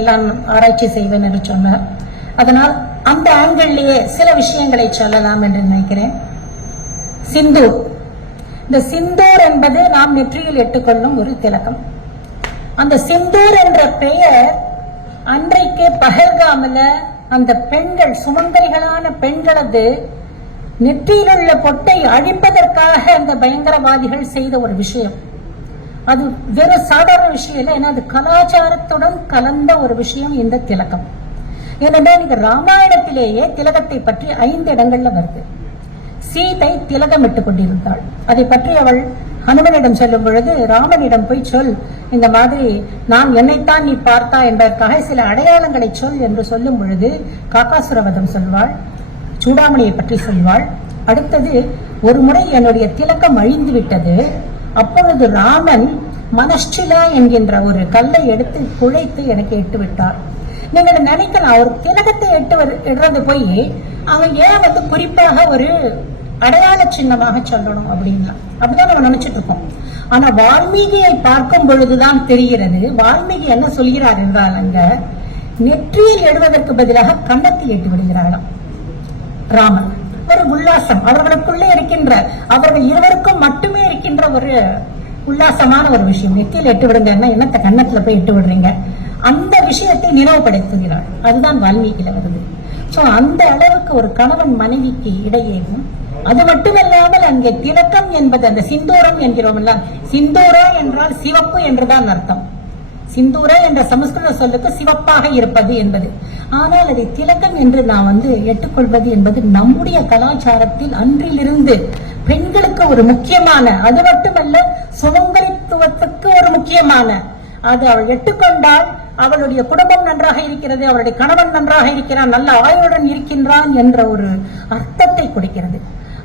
எல்லாம் ஆராய்ச்சி செய்வேன் என்று சொன்னார் அதனால் அந்த ஆண்கள்லேயே சில விஷயங்களை சொல்லலாம் என்று நினைக்கிறேன் சிந்தூர் இந்த சிந்தூர் என்பது நாம் நெற்றியில் எட்டுக்கொள்ளும் ஒரு திலக்கம் அந்த சிந்தூர் என்ற பெயர் அன்றைக்கு பகல்காமல அந்த பெண்கள் சுமந்தரிகளான பெண்களது நெற்றியில் உள்ள பொட்டை அழிப்பதற்காக அந்த பயங்கரவாதிகள் செய்த ஒரு விஷயம் அது வெறும் சாதாரண விஷயம் இல்லை ஏன்னா அது கலாச்சாரத்துடன் கலந்த ஒரு விஷயம் இந்த திலகம் ஏனென்றால் நீங்க ராமாயணத்திலேயே திலகத்தை பற்றி ஐந்து இடங்கள்ல வருது சீதை திலகமிட்டு கொண்டிருந்தாள் அதை பற்றி அவள் ஹனுமனிடம் சொல்லும் பொழுது ராமனிடம் போய் சொல் இந்த மாதிரி நான் என்னைத்தான் நீ பார்த்தா என்பதற்காக சில அடையாளங்களை சொல் என்று சொல்லும் பொழுது காக்காசுரவதம் சொல்வாள் சூடாமணியை பற்றி சொல்வாள் அடுத்தது ஒரு முறை என்னுடைய திலக்கம் அழிந்து விட்டது அப்பொழுது ராமன் மனஷ்டிலா என்கின்ற ஒரு கல்லை எடுத்து குழைத்து எனக்கு எட்டு விட்டார் நீங்க நினைக்கலாம் ஒரு திலகத்தை எட்டு இடுறது போய் அவன் ஏன் வந்து குறிப்பாக ஒரு அடையாள சின்னமாக சொல்லணும் அப்படின்னா அப்படிதான் நம்ம நினைச்சிட்டு இருக்கோம் ஆனா வால்மீகியை பார்க்கும் பொழுதுதான் தெரிகிறது வால்மீகி என்ன சொல்கிறார் என்றால் அங்க நெற்றியில் எடுவதற்கு பதிலாக கண்ணத்தை எட்டு விடுகிறாராம் ராமன் ஒரு உல்லாசம் அவர்களுக்குள்ளே இருக்கின்ற அவர்கள் இருவருக்கும் மட்டுமே இருக்கின்ற ஒரு உல்லாசமான ஒரு விஷயம் நெத்தியில் எட்டு விடுங்க என்னத்தை கன்னத்துல போய் எட்டு விடுறீங்க அந்த விஷயத்தை நினைவுபடுத்துகிறாள் அதுதான் வால்மீகில வருது சோ அந்த அளவுக்கு ஒரு கணவன் மனைவிக்கு இடையேயும் அது மட்டுமல்லாமல் அங்கே திலக்கம் என்பது அந்த சிந்தூரம் என்கிறோம் எல்லாம் என்றால் சிவப்பு என்றுதான் அர்த்தம் சிந்தூர என்ற சமஸ்கிருத சொல்லுக்கு சிவப்பாக இருப்பது என்பது ஆனால் அதை திலக்கம் என்று நான் வந்து எட்டுக்கொள்வது என்பது நம்முடைய கலாச்சாரத்தில் அன்றிலிருந்து பெண்களுக்கு ஒரு முக்கியமான அது மட்டுமல்ல சுதந்திரத்துவத்துக்கு ஒரு முக்கியமான அது அவள் எட்டுக்கொண்டால் அவளுடைய குடும்பம் நன்றாக இருக்கிறது அவளுடைய கணவன் நன்றாக இருக்கிறான் நல்ல ஆயுடன் இருக்கின்றான் என்ற ஒரு அர்த்தத்தை கொடுக்கிறது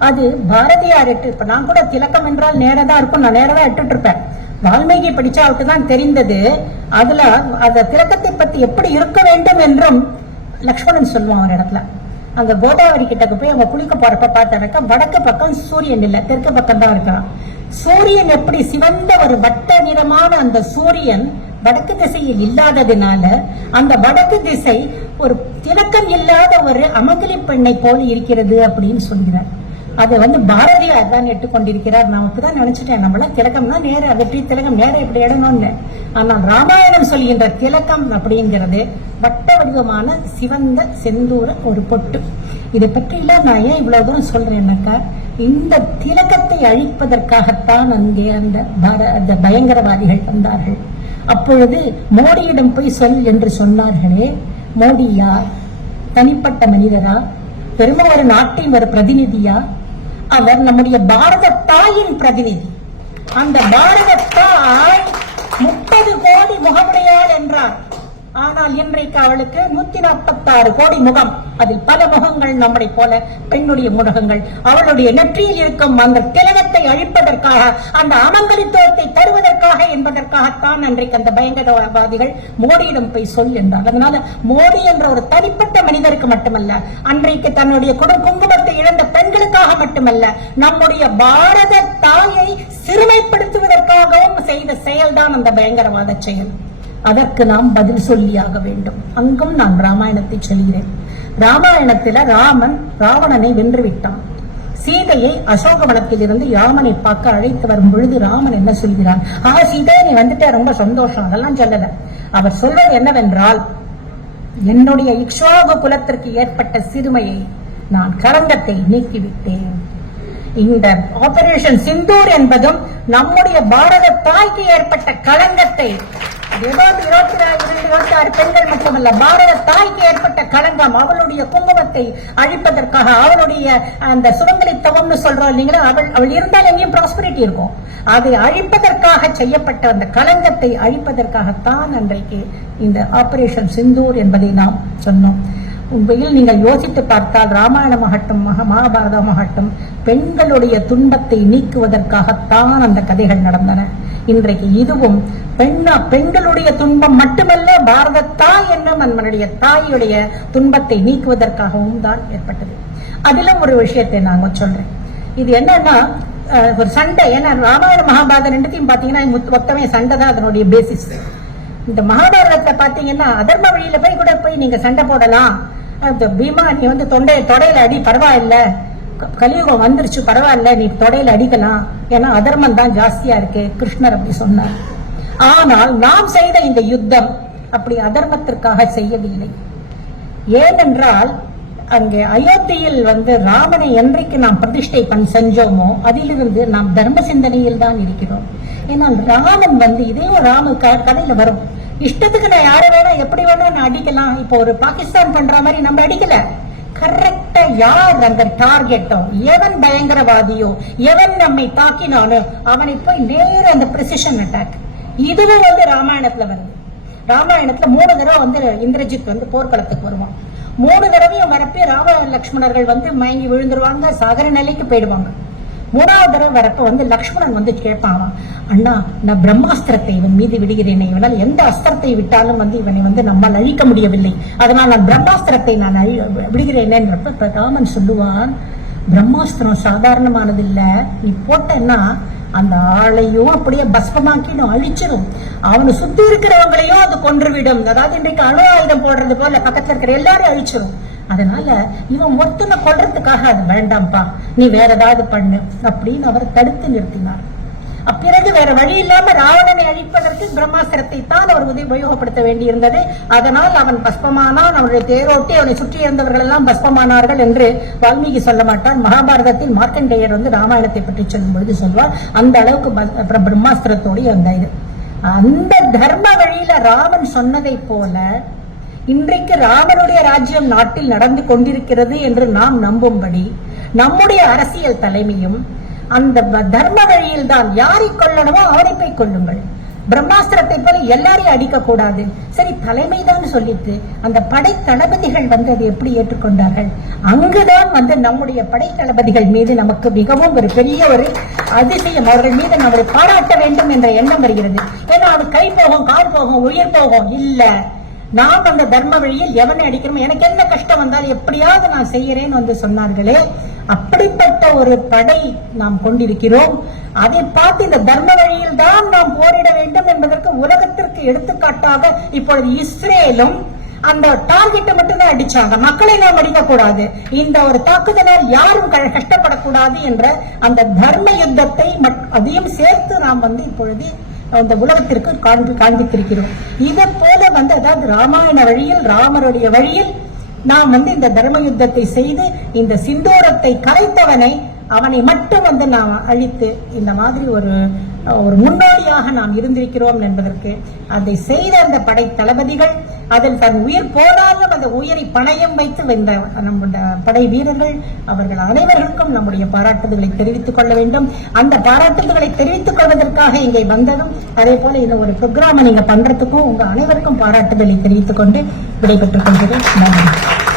அது பாரதியார் எட்டு இப்ப நான் கூட திலக்கம் என்றால் நேரதா இருக்கும் நான் நேரதா எட்டு இருப்பேன் வால்மீகி படிச்சா அவருக்கு தான் தெரிந்தது அதுல அந்த திலக்கத்தை பத்தி எப்படி இருக்க வேண்டும் என்றும் லக்ஷ்மணன் சொல்லுவான் ஒரு இடத்துல அந்த கோதாவரி கிட்டக்கு போய் அவங்க குளிக்க போறப்ப பார்த்தாக்கா வடக்கு பக்கம் சூரியன் இல்ல தெற்கு பக்கம் தான் இருக்கான் சூரியன் எப்படி சிவந்த ஒரு வட்ட நிறமான அந்த சூரியன் வடக்கு திசையில் இல்லாததினால அந்த வடக்கு திசை ஒரு திலக்கம் இல்லாத ஒரு அமங்கலி பெண்ணை போல இருக்கிறது அப்படின்னு சொல்கிறார் அதை வந்து பாரதியார் தான் நெட்டு கொண்டிருக்கிறார் நான் அப்பதான் நினைச்சிட்டேன் நம்மளாம் திலக்கம்னா நேர வெற்றி திலகம் நேர இப்படி இடணும்னு ஆனால் ராமாயணம் சொல்கின்ற திலக்கம் அப்படிங்கிறது வட்ட வடிவமான சிவந்த செந்தூர ஒரு பொட்டு இதை பற்றிலாம் நான் ஏன் இவ்வளவு தூரம் சொல்றேன்னாக்கா இந்த திலக்கத்தை அழிப்பதற்காகத்தான் அங்கே அந்த அந்த பயங்கரவாதிகள் வந்தார்கள் அப்பொழுது மோடியிடம் போய் சொல் என்று சொன்னார்களே மோடியா தனிப்பட்ட மனிதரா பெருமை ஒரு நாட்டின் ஒரு பிரதிநிதியா அவர் நம்முடைய பாரத தாயின் பிரதிநிதி அந்த பாரத தாய் முப்பது கோடி முகமுடையாள் என்றார் ஆனால் இன்றைக்கு அவளுக்கு நூத்தி நாற்பத்தாறு கோடி முகம் அதில் பல முகங்கள் நம்மை போல பெண்ணுடைய முகங்கள் அவளுடைய நெற்றியில் இருக்கும் அந்த திலகத்தை அழிப்பதற்காக அந்த அமங்கலித்துவத்தை தருவதற்காக என்பதற்காகத்தான் அன்றைக்கு அந்த பயங்கரவாதிகள் மோடியிடம் போய் சொல் என்றார் அதனால மோடி என்ற ஒரு தனிப்பட்ட மனிதருக்கு மட்டுமல்ல அன்றைக்கு தன்னுடைய குடும்ப குங்குமத்தை இழந்த பெண்களுக்காக மட்டுமல்ல நம்முடைய பாரத தாயை சிறுமைப்படுத்துவதற்காகவும் செய்த செயல்தான் அந்த பயங்கரவாத செயல் அதற்கு நாம் பதில் சொல்லியாக வேண்டும் அங்கும் நான் ராமாயணத்தை சொல்கிறேன் ராமாயணத்தில ராமன் ராவணனை வென்று விட்டான் சீதையை அசோகவனத்தில் இருந்து யாமனை பார்க்க அழைத்து வரும் பொழுது ராமன் என்ன சொல்கிறான் ஆஹ் சீதை நீ வந்துட்டே ரொம்ப சந்தோஷம் அதெல்லாம் சொல்லல அவர் சொல்வது என்னவென்றால் என்னுடைய இக்ஷோக குலத்திற்கு ஏற்பட்ட சிறுமையை நான் கலங்கத்தை நீக்கிவிட்டேன் இந்த ஆபரேஷன் சிந்தூர் என்பதும் நம்முடைய பாரத தாய்க்கு ஏற்பட்ட களங்கத்தை இருபத்தி விரோத் ஆறு பெண்கள் மட்டுமல்ல பாரத தாய்க்கு ஏற்பட்ட களங்கம் அவளுடைய குங்குமத்தை அழிப்பதற்காக அவளுடைய அந்த சுதந்திரித்தவம்னு சொல்றோம் இல்லைங்களா அவள் அவள் இருந்தால் எங்கேயும் ப்ராஸ்பரிட்டி இருக்கும் அதை அழிப்பதற்காக செய்யப்பட்ட அந்த களங்கத்தை அழிப்பதற்காகத்தான் அன்றைக்கு இந்த ஆபரேஷன் சிந்தூர் என்பதை நாம் சொன்னோம் உண்மையில் நீங்கள் யோசித்து பார்த்தால் ராமாயணமாகட்டும் மகாபாரதமாகட்டும் பெண்களுடைய துன்பத்தை நீக்குவதற்காகத்தான் அந்த கதைகள் நடந்தன இன்றைக்கு இதுவும் பெண்ணா பெண்களுடைய துன்பம் மட்டுமல்ல பாரத தாய் என்னும் மன்மனுடைய தாயுடைய துன்பத்தை நீக்குவதற்காகவும் தான் ஏற்பட்டது அதிலும் ஒரு விஷயத்தை நான் சொல்றேன் இது என்னன்னா ஒரு சண்டை ஏன்னா ராமாயண மகாபாரதம் ரெண்டுத்தையும் பாத்தீங்கன்னா மொத்தமே சண்டை தான் அதனுடைய பேசிஸ் இந்த மகாபாரதத்தை பாத்தீங்கன்னா அதர்ம வழியில போய் கூட போய் நீங்க சண்டை போடலாம் பீமா நீ வந்து தொண்டையை தொடையில அடி பரவாயில்லை கலியுகம் வந்துருச்சு பரவாயில்ல நீ தொடையில அடிக்கலாம் ஏன்னா அதர்மம் தான் ஜாஸ்தியா இருக்கு கிருஷ்ணர் அப்படி சொன்னார் ஆனால் நாம் செய்த இந்த யுத்தம் அப்படி அதர்மத்திற்காக செய்யவில்லை ஏனென்றால் அங்கே அயோத்தியில் வந்து ராமனை என்றைக்கு நாம் பிரதிஷ்டை பண் செஞ்சோமோ அதிலிருந்து நாம் தர்ம சிந்தனையில் தான் இருக்கிறோம் ஏன்னா ராமன் வந்து இதே ராம கதையில வரும் இஷ்டத்துக்கு நான் யாரை வேணா எப்படி வேணா நான் அடிக்கலாம் இப்போ ஒரு பாகிஸ்தான் பண்ற மாதிரி நம்ம அடிக்கல கரெக்டா யார் அந்த டார்கெட்டோ எவன் பயங்கரவாதியோ எவன் நம்மை தாக்கினானோ அவனை போய் நேர அந்த பிரசிஷன் அட்டாக் இதுவும் வந்து ராமாயணத்துல வருது ராமாயணத்துல மூணு தடவை வந்து இந்திரஜித் வந்து போர்க்களத்துக்கு வருவான் மூணு தடவையும் வரப்பே ராவ லக்ஷ்மணர்கள் வந்து மயங்கி விழுந்துருவாங்க சாகர நிலைக்கு போயிடுவாங்க மூணாவது தடவை வரப்ப வந்து லக்ஷ்மணன் வந்து கேட்பான் அண்ணா நான் பிரம்மாஸ்திரத்தை இவன் மீது விடுகிறேன் இவனால் எந்த அஸ்திரத்தை விட்டாலும் வந்து இவனை வந்து நம்மால் அழிக்க முடியவில்லை அதனால் நான் பிரம்மாஸ்திரத்தை நான் அழி விடுகிறேனேன்றப்ப ராமன் சொல்லுவான் பிரம்மாஸ்திரம் சாதாரணமானது இல்லை நீ போட்டன்னா அந்த ஆளையும் அப்படியே பஸ்பமாக்கிடும் அழிச்சிடும் அவனை சுத்தி இருக்கிறவங்களையும் அது கொன்றுவிடும் அதாவது இன்றைக்கு அணு ஆயுதம் போடுறது போல பக்கத்துல இருக்கிற எல்லாரும் அழிச்சிடும் அதனால இவன் ஒருத்தனை கொள்றதுக்காக அது வேண்டாம்ப்பா நீ வேற ஏதாவது பண்ணு அப்படின்னு அவர் தடுத்து நிறுத்தினார் பிறகு வேற வழி இல்லாம ராவணனை அழிப்பதற்கு பிரம்மாஸ்திரத்தை தான் அவர் உதவி உபயோகப்படுத்த வேண்டியிருந்தது அதனால் அவன் பஸ்பமானான் அவனுடைய தேரோட்டி அவனை சுற்றி இருந்தவர்கள் எல்லாம் பஸ்பமானார்கள் என்று வால்மீகி சொல்ல மாட்டார் மகாபாரதத்தில் மார்க்கண்டேயர் வந்து ராமாயணத்தை பற்றி சொல்லும் பொழுது சொல்வார் அந்த அளவுக்கு பிரம்மாஸ்திரத்தோடு அந்த இது அந்த தர்ம வழியில ராமன் சொன்னதை போல இன்றைக்கு ராமனுடைய ராஜ்யம் நாட்டில் நடந்து கொண்டிருக்கிறது என்று நாம் நம்பும்படி நம்முடைய அரசியல் தலைமையும் அந்த தர்ம வழியில் தான் யாரை கொள்ளணுமோ அவரை போய் கொள்ளுங்கள் பிரம்மாஸ்திரத்தை போல எல்லாரையும் அடிக்க கூடாது சரி தலைமைதான் சொல்லிட்டு அந்த படை தளபதிகள் வந்து அதை எப்படி ஏற்றுக்கொண்டார்கள் அங்குதான் வந்து நம்முடைய படை தளபதிகள் மீது நமக்கு மிகவும் ஒரு பெரிய ஒரு அதிசயம் அவர்கள் மீது நம்மளை பாராட்ட வேண்டும் என்ற எண்ணம் வருகிறது ஏன்னா அது கை போகும் கால் போகும் உயிர் போகும் இல்லை நாம் அந்த தர்ம வழியில் எவனை அடிக்கிறோம் எனக்கு என்ன கஷ்டம் வந்தால் எப்படியாவது நான் செய்யறேன்னு வந்து சொன்னார்களே அப்படிப்பட்ட ஒரு படை நாம் கொண்டிருக்கிறோம் அதை பார்த்து இந்த தர்ம வழியில் தான் நாம் போரிட வேண்டும் என்பதற்கு உலகத்திற்கு எடுத்துக்காட்டாக இப்பொழுது இஸ்ரேலும் அந்த டார்கெட்டை மட்டும்தான் அடிச்சாங்க மக்களை நாம் அடிக்கக்கூடாது இந்த ஒரு தாக்குதலால் யாரும் கஷ்டப்படக்கூடாது என்ற அந்த தர்ம யுத்தத்தை அதையும் சேர்த்து நாம் வந்து இப்பொழுது அந்த உலகத்திற்கு காண்பி காண்பித்திருக்கிறோம் இதை போல வந்து அதாவது ராமாயண வழியில் ராமருடைய வழியில் நாம் வந்து இந்த தர்ம யுத்தத்தை செய்து இந்த சிந்தூரத்தை கலைத்தவனை அவனை மட்டும் வந்து நாம் அழித்து இந்த மாதிரி ஒரு ஒரு முன்னோடியாக நாம் இருந்திருக்கிறோம் என்பதற்கு அதை செய்த அந்த படை தளபதிகள் அதில் தன் உயிர் போனாலும் அந்த உயிரை பணயம் வைத்து வந்த நம்முடைய படை வீரர்கள் அவர்கள் அனைவர்களுக்கும் நம்முடைய பாராட்டுதல்களை தெரிவித்துக் கொள்ள வேண்டும் அந்த பாராட்டுதல்களை தெரிவித்துக் கொள்வதற்காக இங்கே வந்ததும் அதே போல இந்த ஒரு ப்ரோக்ராமை நீங்க பண்றதுக்கும் உங்க அனைவருக்கும் பாராட்டுதலை தெரிவித்துக் கொண்டு விடைபெற்றுக் கொள்கிறேன் நன்றி